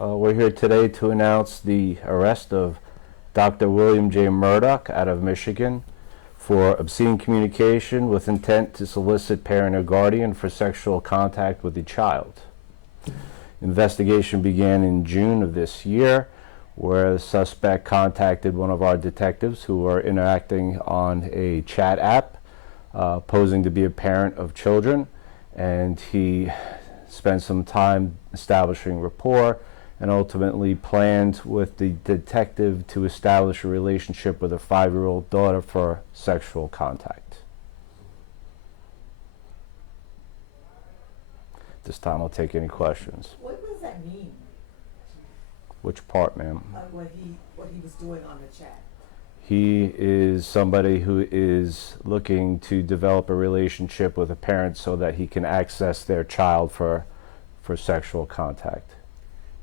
We're here today to announce the arrest of Dr. William J. Murdoch out of Michigan for obscene communication with intent to solicit parent or guardian for sexual contact with a child. Investigation began in June of this year, where the suspect contacted one of our detectives who were interacting on a chat app, posing to be a parent of children, and he spent some time establishing rapport and ultimately planned with the detective to establish a relationship with a 5-year-old daughter for sexual contact. This time I'll take any questions. What does that mean? Which part, ma'am? What he was doing on the chat. He is somebody who is looking to develop a relationship with a parent so that he can access their child for sexual contact.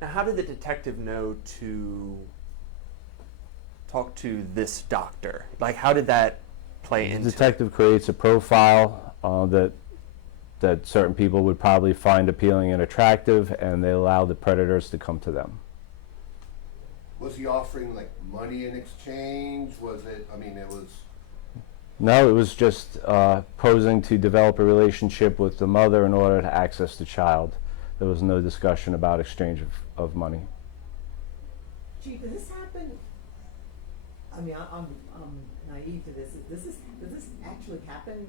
Now, how did the detective know to talk to this doctor? Like, how did that play into it? The detective creates a profile that certain people would probably find appealing and attractive, and they allow the predators to come to them. Was he offering like money in exchange? Was it, No, it was just posing to develop a relationship with the mother in order to access the child. There was no discussion about exchange of money. Chief, did this happen? I mean, I'm naive to this. Does this actually happen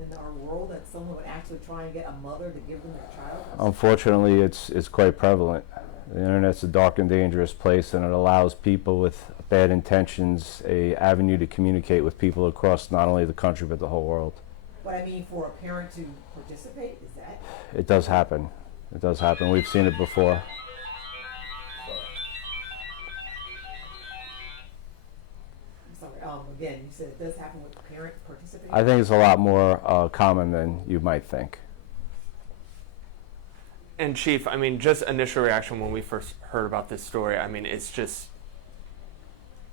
in our world, that someone would actually try and get a mother to give them their child? Unfortunately, it's quite prevalent. The internet's a dark and dangerous place, and it allows people with bad intentions an avenue to communicate with people across not only the country but the whole world. But I mean, for a parent to participate, is that? It does happen. It does happen. We've seen it before. I'm sorry. Again, you said it does happen with parent participating. I think it's a lot more common than you might think. And Chief, I mean, just initial reaction when we first heard about this story, I mean, it's just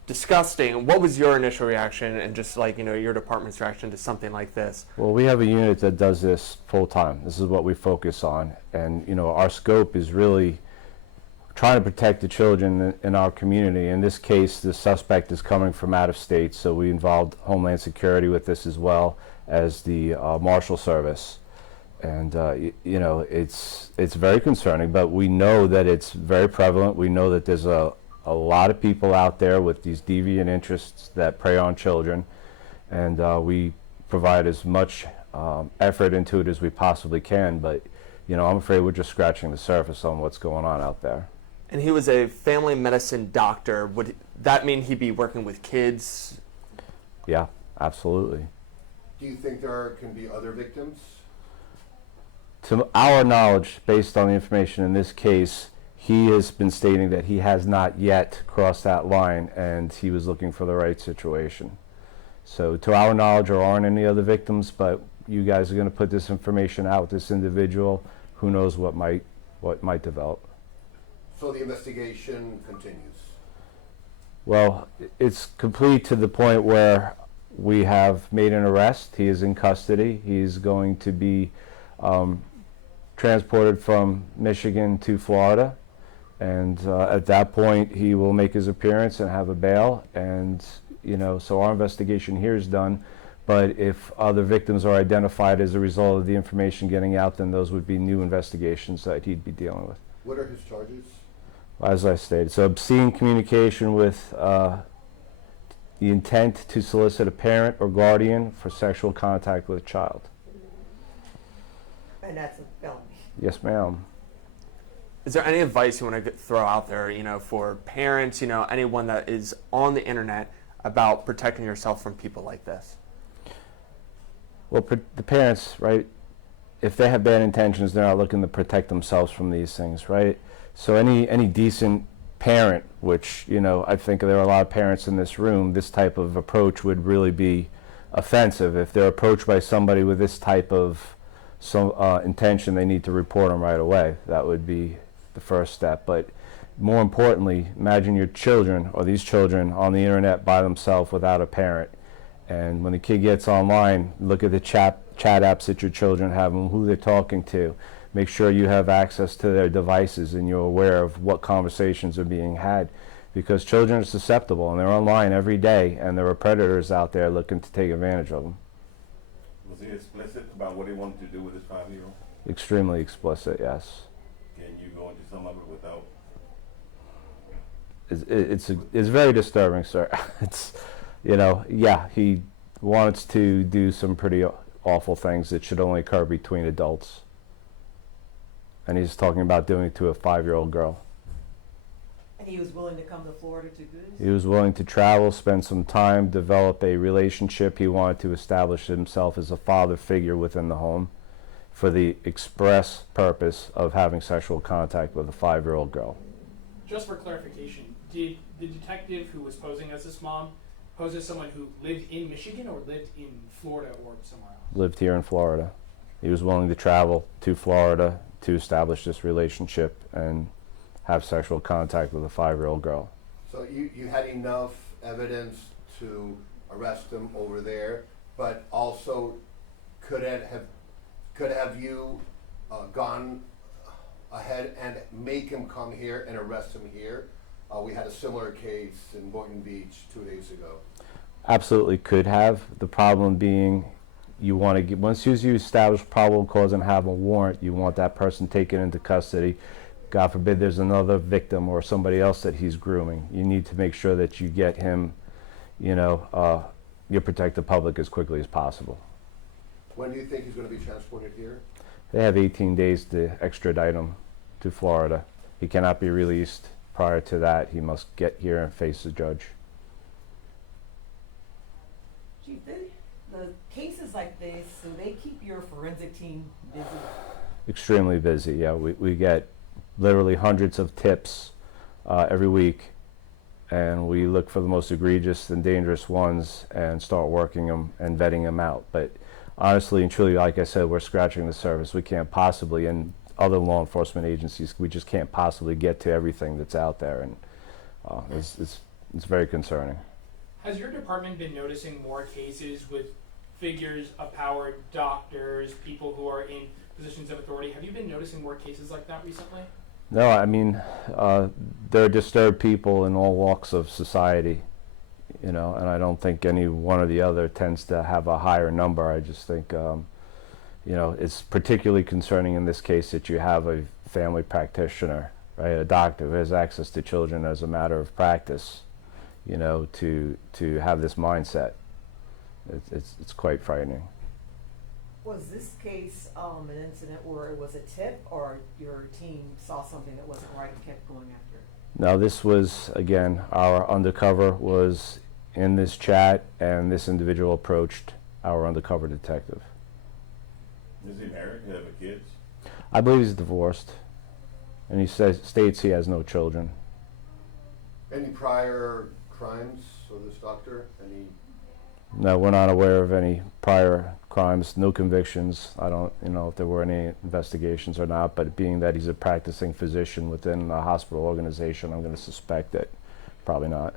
disgusting. What was your initial reaction, and just like, your department's reaction to something like this? Well, we have a unit that does this full time. This is what we focus on. And, our scope is really trying to protect the children in our community. In this case, the suspect is coming from out of state, so we involved Homeland Security with this as well as the Marshal Service. And, it's very concerning, but we know that it's very prevalent. We know that there's a lot of people out there with these deviant interests that prey on children, and we provide as much effort into it as we possibly can, but I'm afraid we're just scratching the surface on what's going on out there. And he was a family medicine doctor. Would that mean he'd be working with kids? Yeah, absolutely. do you think there can be other victims? To our knowledge, based on the information in this case, he has been stating that he has not yet crossed that line, and he was looking for the right situation. So to our knowledge, there aren't any other victims, but you guys are going to put this information out with this individual. Who knows what might develop. So the investigation continues? Well, it's complete to the point where we have made an arrest. He is in custody. He's going to be transported from Michigan to Florida, and at that point he will make his appearance and have a bail, and so our investigation here is done. But if other victims are identified as a result of the information getting out, then those would be new investigations that he'd be dealing with. What are his charges? As I stated, so obscene communication with the intent to solicit a parent or guardian for sexual contact with a child. And that's a felony. Yes, ma'am. Is there any advice you want to throw out there, for parents, anyone that is on the internet about protecting yourself from people like this? Well, the parents, right, if they have bad intentions, they're not looking to protect themselves from these things, right? So any decent parent, which, I think there are a lot of parents in this room, this type of approach would really be offensive. If they're approached by somebody with this type of intention, they need to report them right away. That would be the first step. But more importantly, imagine your children or these children on the internet by themselves without a parent. And when the kid gets online, look at the chat apps that your children have and who they're talking to. make sure you have access to their devices and you're aware of what conversations are being had, because children are susceptible and they're online every day, and there are predators out there looking to take advantage of them. Was he explicit about what he wanted to do with his 5-year-old? Extremely explicit, yes. Can you go into some of it without? It's very disturbing, sir. It's, you know, yeah, he wants to do some pretty awful things that should only occur between adults. And he's talking about doing it to a 5-year-old girl. And he was willing to come to Florida to do this? He was willing to travel, spend some time, develop a relationship. He wanted to establish himself as a father figure within the home for the express purpose of having sexual contact with a 5-year-old girl. Just for clarification, did the detective who was posing as this mom pose as someone who lived in Michigan or lived in Florida or somewhere else? Lived here in Florida. He was willing to travel to Florida to establish this relationship and have sexual contact with a 5-year-old girl. So you had enough evidence to arrest him over there, but also could have you gone ahead and make him come here and arrest him here? We had a similar case in Boynton Beach 2 days ago. Absolutely could have. The problem being, you want to get, once you establish probable cause and have a warrant, you want that person taken into custody. God forbid there's another victim or somebody else that he's grooming. You need to make sure that you get him, you know, you protect the public as quickly as possible. When do you think he's going to be transported here? They have 18 days to extradite him to Florida. He cannot be released. Prior to that, he must get here and face the judge. Chief, the cases like this, so they keep your forensic team busy? Extremely busy, yeah. We get literally hundreds of tips every week, and we look for the most egregious and dangerous ones and start working them and vetting them out. But honestly and truly, like I said, we're scratching the surface. We can't possibly, and other law enforcement agencies, we just can't possibly get to everything that's out there, and it's very concerning. Has your department been noticing more cases with figures of power, doctors, people who are in positions of authority? Have you been noticing more cases like that recently? No, I mean, there are disturbed people in all walks of society, you know, and I don't think any one or the other tends to have a higher number. I just think, you know, it's particularly concerning in this case that you have a family practitioner, right, a doctor who has access to children as a matter of practice, you know, to have this mindset. It's quite frightening. Was this case an incident where it was a tip, or your team saw something that wasn't right and kept going after it? No, this was, again, our undercover was in this chat, and this individual approached our undercover detective. Is he married? Does he have kids? I believe he's divorced, and he states he has no children. Any prior crimes for this doctor? Any? No, we're not aware of any prior crimes, no convictions. I don't, you know, if there were any investigations or not, but being that he's a practicing physician within a hospital organization, I'm going to suspect that probably not.